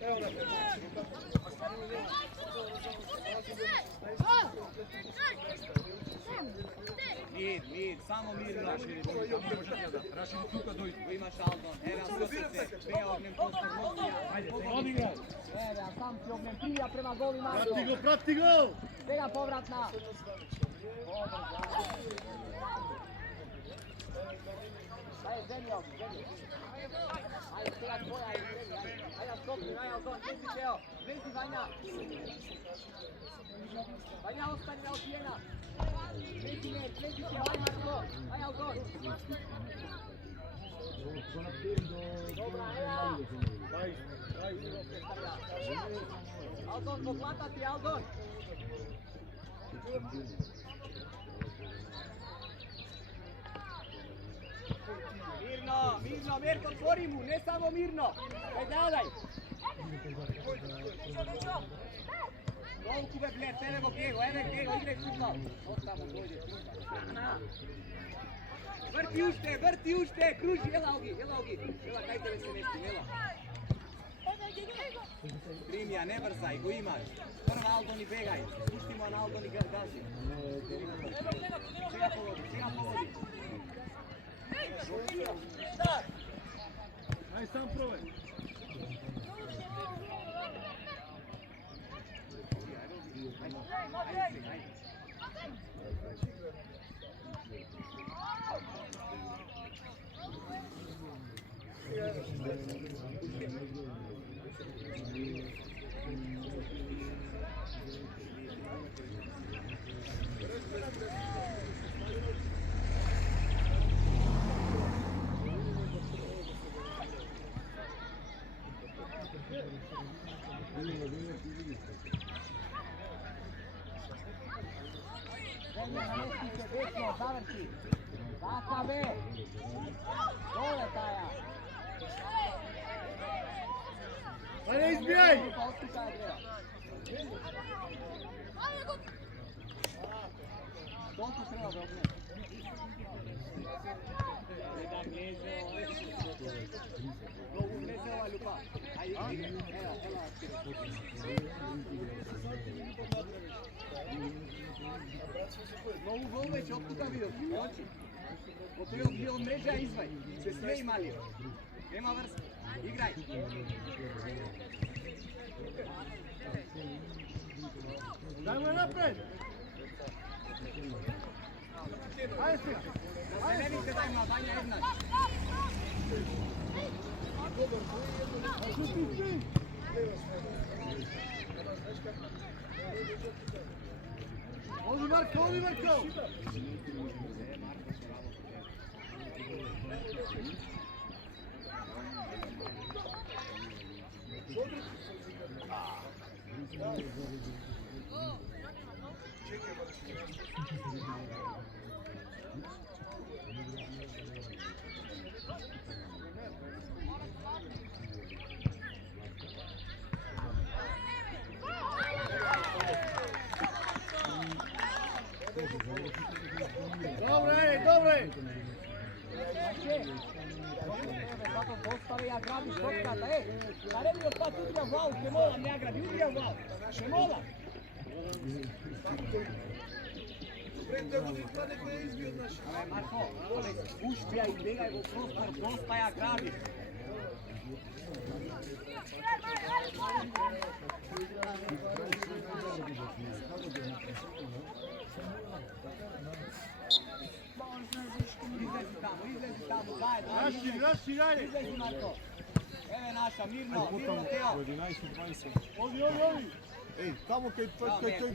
Evo na tebe. Mir, samo mir Raširi. Raširi tuka dojdu. Imaš Aldon. Evo, susrete. Sve ognjem prostor Mosija. Ajde, odigraj. Evo, sam ti ognjem prija prema goli Marko. Prati go! Svega povratna. Ajde, Zenio. Ajde, svega tvoja. Ajde, stopni, ajde, Aldon. Vezi, Teo. Vezi, Vanja. Vanja, ostani na opijena. Vezi, Mer, vezi, Teo. Ajde, Marko. Ajde, Aldon. Dobra, evo. Daj. Aldon, poklatati, Aldon. Mirno, Merko, otvori mu, ne samo mirno. Daj. Dolku be bled, evo Gego, igraj futbol. Ostamo, dojde. Vrti ušte, kruži, jela Ogi. Jela, kaj tebe se mesti, jela. Primija, ne brzaj, go imaš. Prva Aldon i begaj. Pustimo na Aldon i gazi. Čega povodi. Aj sam probaj. Desno, završi. Taka be. Dole taja. Ajde, izbijaj! Donku treba da obne. Uleze ova ljubav. Ajde, evo. Novu gol već otkuda vidio, oči. Opet bio mreža izvaj, se sve imali. Nema vrste, igraj. Dajmo napred! Ajde se! Da se ne vidite da ima Vanja Ednač. Ovdje Marko! Dobre! Zato postavi, ja grabiš topkata, da ne bi opet udrija u aut, ne mola, ne agradi, udrija u aut, ne mola. Marko, ušpija i begaj u prostor, dosta ja grabiš. Izlezi tamo, zajedno. Raši, dalje! Izlezi Marko. Evo naša, mirno, Teo. Ovi! Ej, tamo kaj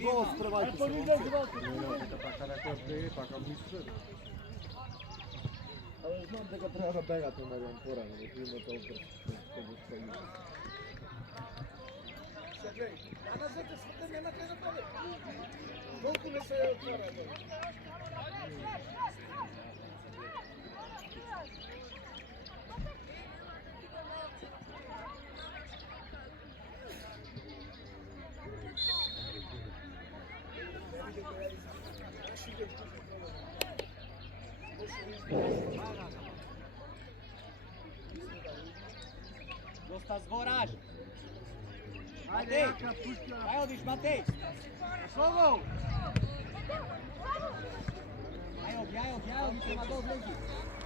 gol sprevajte se. Ali znam da ga treba da begate na jedan poran, da ima to brzo. Sad gledaj, danas znate sve nema kaj da pade. Koliko ne se otvara? Доста збораш. Ајде, Матеј, јака, пушти. кај одиш, Матеј? Слобо! Ајоги, према гол влези.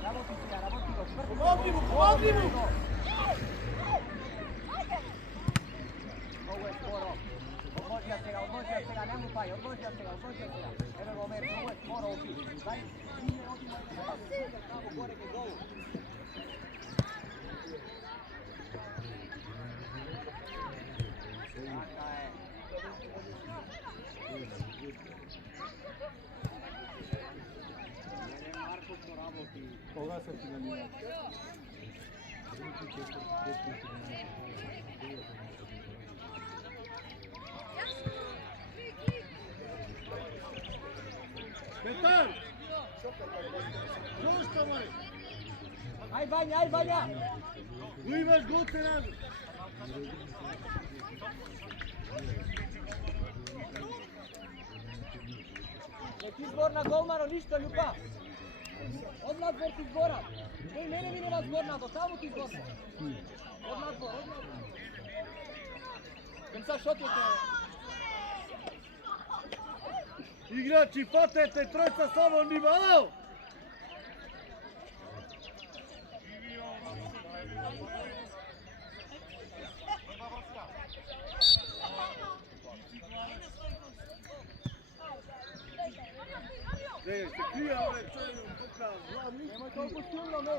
Работи сега, работи го. Помогни му, помогни му! Много е скоро. Odložija сега, не му пај, odložija сега. Еве го Омер, много е скоро оти. Дај, право горе ке долу. Така е. Марко што работи. Кога се финалија? Петар! Зошто, мај? Ај Вања! Го имаш гол те наду. Не ти збор на голмано, ништо, Љупа. Од надвор ти збора. Тој мене минува зборнато, само ти зборна. Од надвор. Кем са шотите. Играчи, фатете, тројца само нима, ало! Се крија ове човек, тука, главни. Немој толку силно, ме.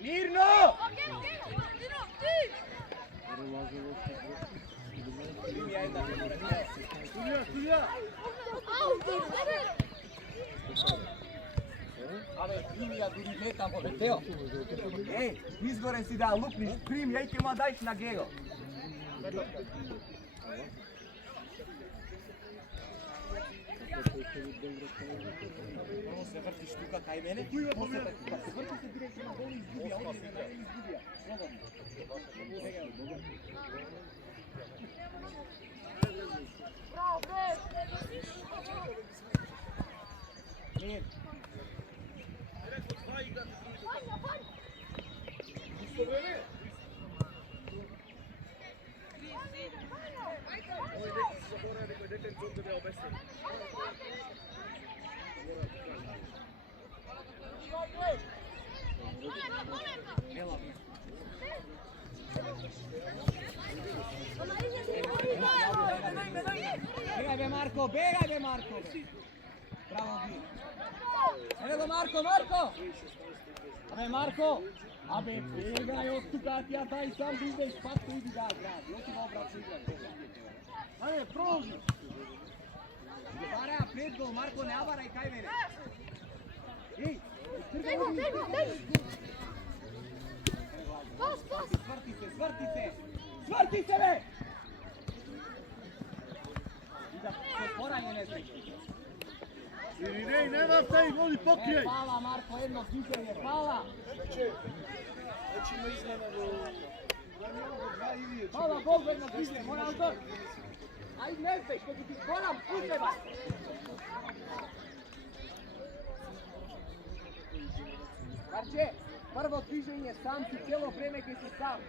Мирно! Студија! Абе, примија дури не тамо, бе, Тео. Изгорен си да лупниш, примија и ке ма дајш на Гего. Прво се вртиш тука кај мене, после така се врти се директно на гол и изгубија, оди на изгубија. Мир. Исто време? Овој дете се забора некој дете зон да бе обесен. Бегај бе Марко. Браво ги. Еве го Марко. Абе Марко. Абе бегај од тука, ти ја дај сам да идеш, пак ти иди да играеш. Не ти го обрати игра. Ајде, пробуј. Бараја пред гол, Марко, не абарај кај мене. Ей, сврти се, бе! И да се порање не знаеш. Иринеј, нема стај, води покријај. Фала, Марко, едно движење, фала. Значи ме изнена до... Фала, Бог, едно движење, мора Антон. Ајде, не стај, што ти зборам, пусте, ба. Карче, прво движење сам си, цело време ке си сам.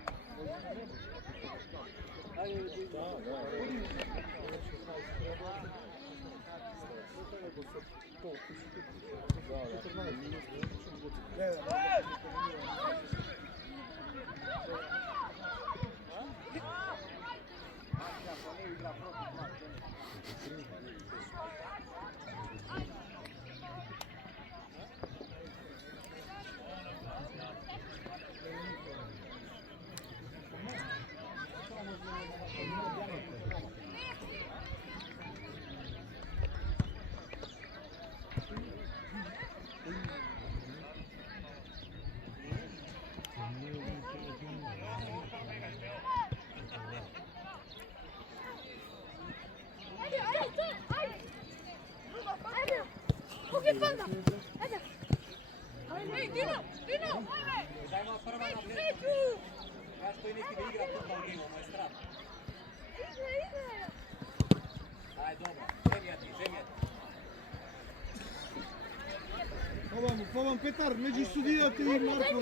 Петар, меѓу судијата и Марко.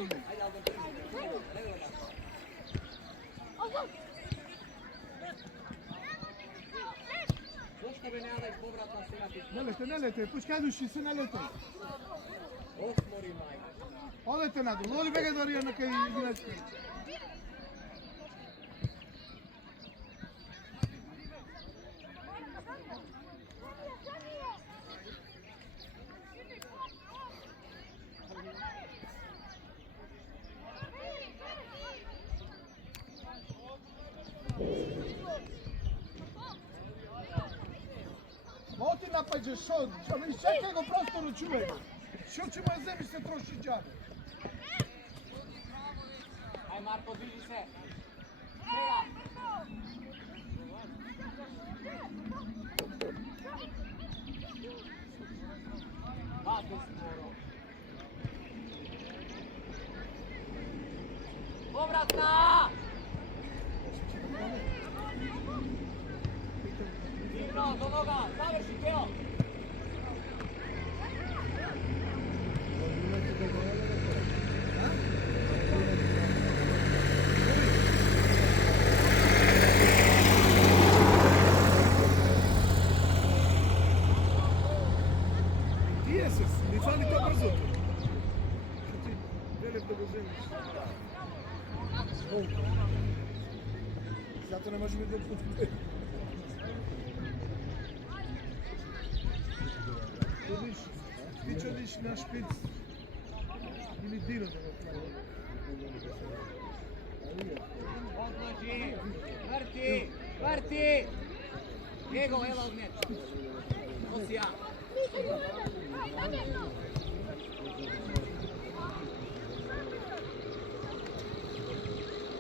Зошто бе не дадеш повратна сега ти? Не лете, пускај души се, не лете. Отмори мајка. Одете надолу, оди бега Дарија на кај играчки. Оти напаѓе шо, чекај го просторно човек. Шо ќе му земи се троши џабе. Ај Марко, движи се. Сега. Како скоро. Повратна! Игра, до нога, заврши Тео. Тие се, ми фали тоа брзо. Ти велев да го земиш. Зато не можеме да го ти чудиш на шпиц или Дино да го прави. Odloži, vrti! Jego, evo odmet. To si ja.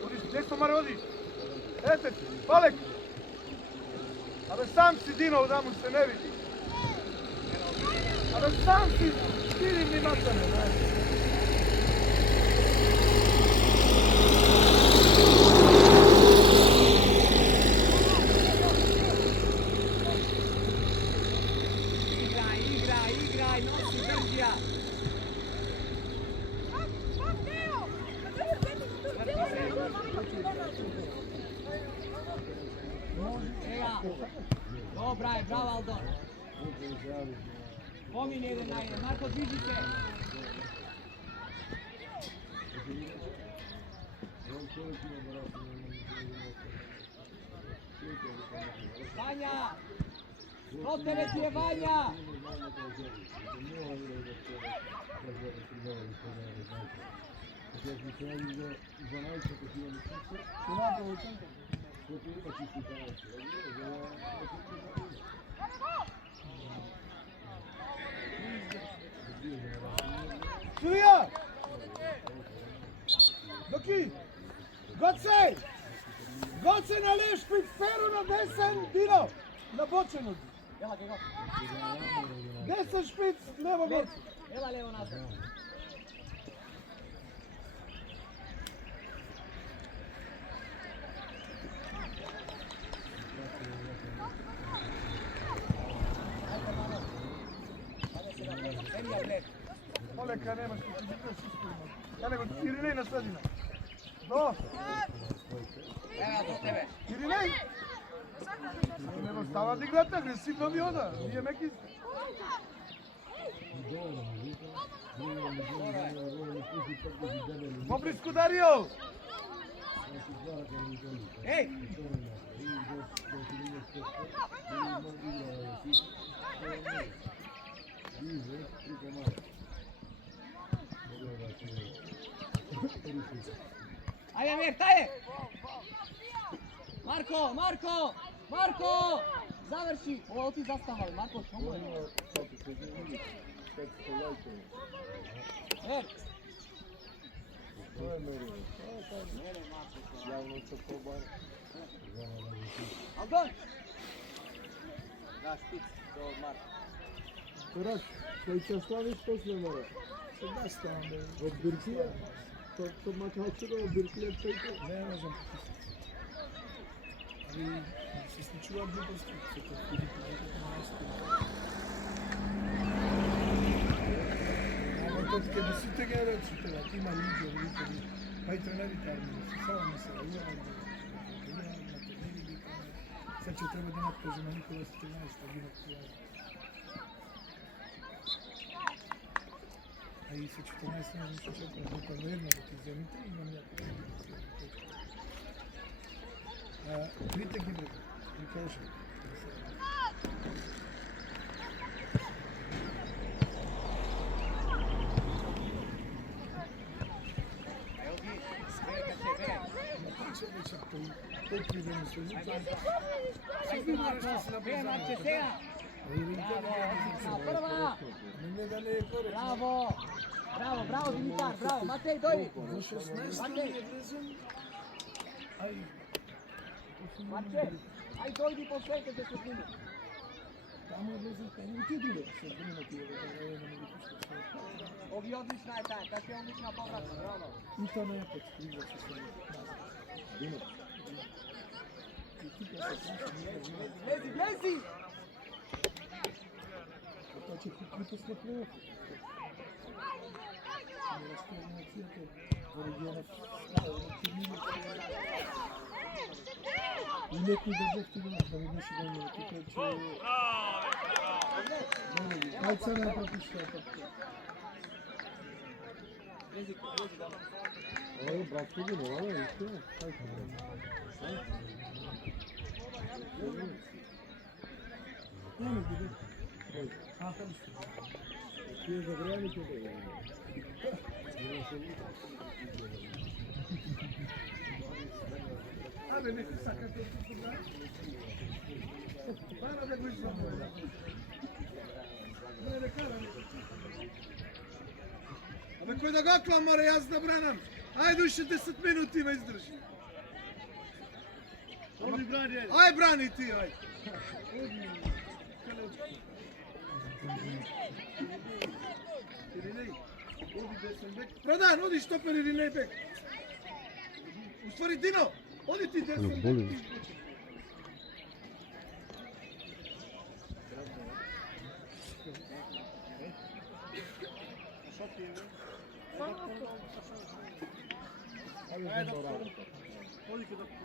Odiš, deсно Mare, odi! Ete ti, Balek! Абе сам си Дино, да му се не види. Абе сам си, види внимателно, знаеш. Igraj, nosi Grđija. Dobra je, bravo Aldo. Pomini jedan na jedan, Marko dviži se. Vanja! Od tebe ti je Vanja! Судија! Доки! Гоце! Гоце на лев шпиц, Перу на десен, Дино! На бочен оди. Ела Гего. Десен шпиц, лево Гоце. Ела леvo nazad. Олека нема што ќе бидеш искрено. Ја него Иринеј на средина. До! Evo do tebe. Иринеј! Него става да играте, агресивно ми ода. Ние меки... Поблиску Дарио! Ej! Ajde Mir, taje! Marko! Završi! Ovo ti zastavali, Marko, što je? Mir! Aldon! Da, špic, do Marka. Teraz, koji će ostaviš posle mora? Сега ставам бе. Od Birkija? To makačega od Birkija čajte? Не можам. Ali се случува глупости, се подходи по некој место. Ама Тотке до сите генерации тоа има лидер, лидери. Па и тренерите армија, само не се јавуваат. Sad će treba da natkaže na Nikola 14. godina. A i sa 14. godina što čekam bukvalno jedno da ti zemite i imam jako. Vidite Gibrega, Nikoša. Bravo! Bravo, bravo Dimitar, bravo, Matej, dojdi! Matej! Matej, aj dojdi po svete 10 minut. Tamo odlazim, tamo ti dule, se minuti Ogi odlična je taj, tako je odlična povratna, bravo. I to ne je pod krivo što se Dino. Lezi, lezi! To će hitni posle play-offa. I neki dođe da mi neši donijeli, tako će... Ajde sad nam propišta tako. Lezi, dama. Ovo je brat Tugino, ovo je isto. Nema gdje. A, tamo što. Ti je zagrani to da je. Абе, не се сакате от това. Пара да го изпълня. Не да караме. Абе, кој да го кламаре, јас да бранам. Ајде уште 10 минути ме издржи. Оди брани, ајде. Ај брани ти, ајде. Оди. Иринеј. Оди десен бек. Продан, оди штопер Иринеј бек. Уствари Дино. Оди ти десен бек.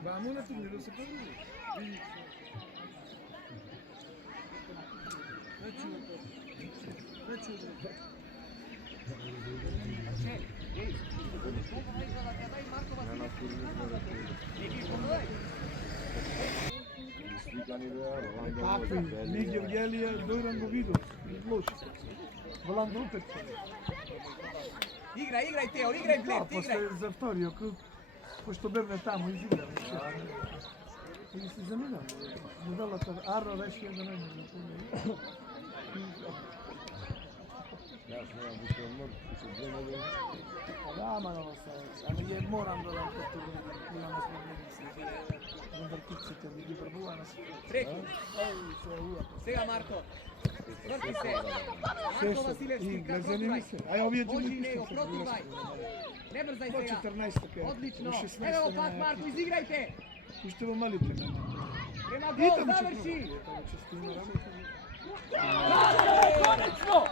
Vamo na turniru se podruži. Neću. Kakvi, nigdje u Gelije, dojran go vidio, loš. Volan ga opet. Igraj Teo, igraj Bled, igraj. Posle zavtorio, pošto bebne tamo izigra. I se zamenjamo. Dodala to Arno reši jedan na puno. Ja sam nemam biti odmor, više 2 nedelje. Da, malo ali je moram da dam to ima nas ne vendar kucite vidi brbula nas. Preki. Сега Марко. Vrti se. Marko Vasilevski, Glazeni se. Aj ovdje Boži nego, protubaj. Ne brzaj Do сега. 14. Odlično. Evo pak Marko, izigrajte. Уште во малите. Prema gol, završi. Konečno!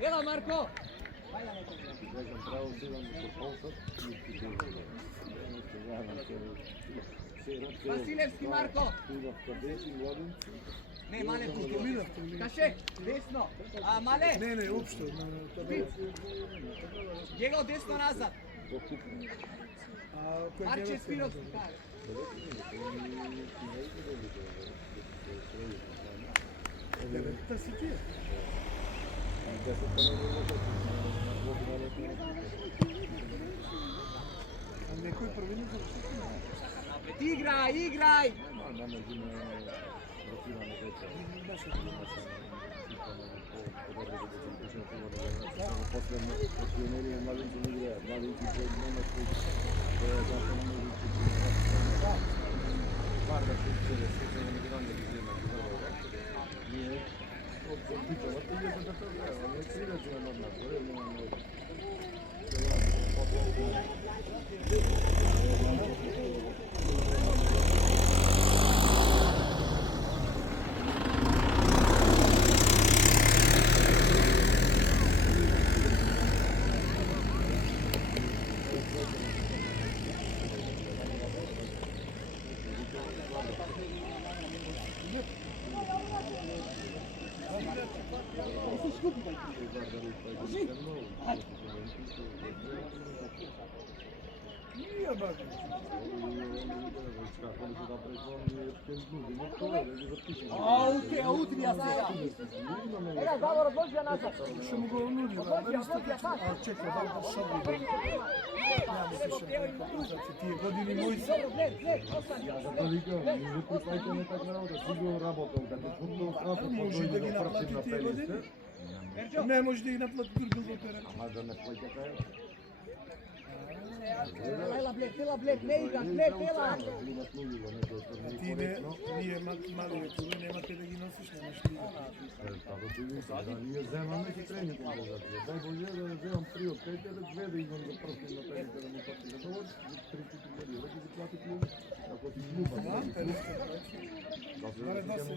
Evo Marko. Gledam pravo, sedam do polsat i ti Vasilevski Marko. Ne, Male pusti. Kaše, desno. A Male? Ne, uopšte. Njegov desno nazad. Marče Spirovski kaže. Da si ti? A nekoj proveni za Igraj! Тие бака. Утрија сега. Ега, Давор, одложи ја назад. Што му го нуди, да чекай, да шабу. Тие години мои се. Може да ги наплати тие години? Не може да ги наплати Турбил во терен. Тела блек, не играш, не тела. Ти не, ние мали рекури, немате да ги носиш, немаш ли. Ние земаме си тренинг организација. Дај Боже да земам при од пете, да две да идам да прстим на петите да му плати за довод, 3-4 години, да ги плати клуб, ако ти клуба. Да, 50. Маре да се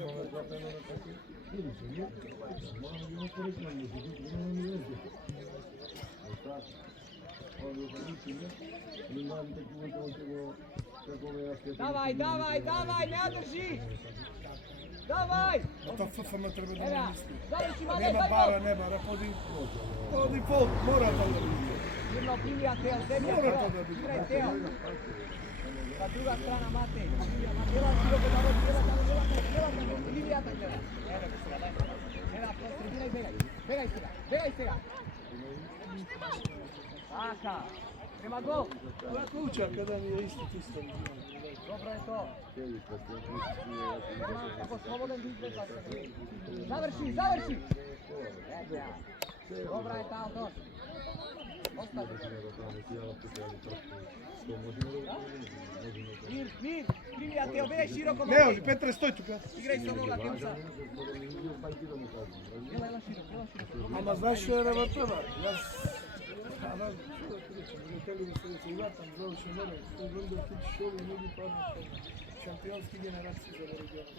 Давај, не ја држи. Давај. А та ФФМ треба да Ева, не мисли. заврши Матеј, Нема бара, не бара, поди фолк, мора да биде. Едно привија тел, земја Мора тел. да биде. Играј тел. На друга страна Матеј. Дела широко да води, дела привијата гледа. Еве го сега, дај. Ева, средина и бегај сега. Така. Према гол. Лако уча када ми е исто. Добро е то. Ако слободен да излезе. Заврши. Добра е таа Алдор. Остави. Мир, привијател, бегај широко. Не, оди, Петре, стој тука. Играј со нога, Кемца. Ела широко. Ама знаеш што е работава? Јас... Ама, што да ти речем, летели ми се сега там, заврши мене, тој венда ти шоу и не ги парно шампионски генерации за регионот.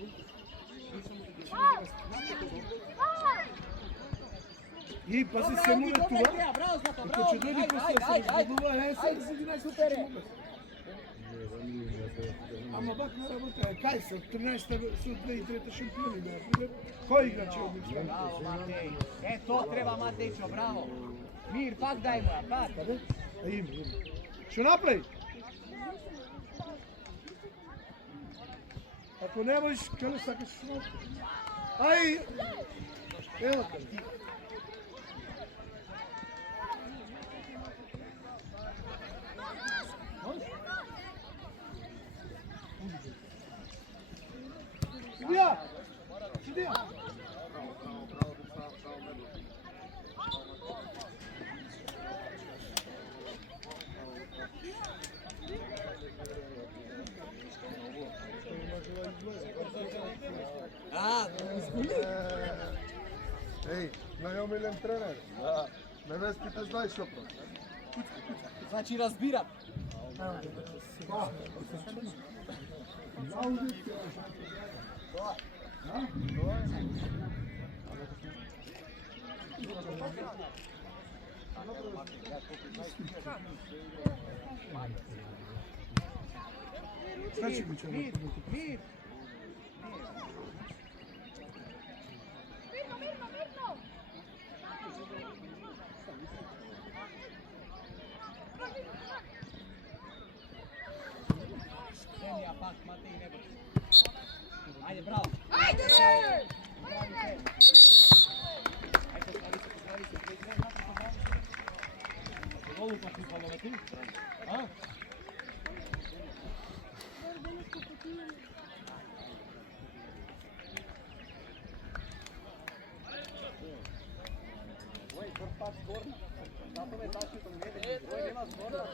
И пази се му това. Браво, Злато, Ако ќе дојде после се разбудува, се си ги супер е. Ама бак на работа е, кај се, 13-та, 2003-та шампиони да буде, кој играч е обичен? Браво, Матеј. Е, то треба Матејчо, браво. Мир, пак дај му, пак. Каде? Има. Што направи? Ако не можеш, каде сакаш што направи? Ај! Ево те. Идеја! Еј, најомилен тренер. Да. Невестите знаеш што прави. Значи разбирам. Значи го чуvam. Мир. Земја пак, Матеј не бързи. Ајде, браво. Ајде! Посправи се. Голу пак ми фало tu? А? Ой, пак скор. Zato me tači, to ne nema skora.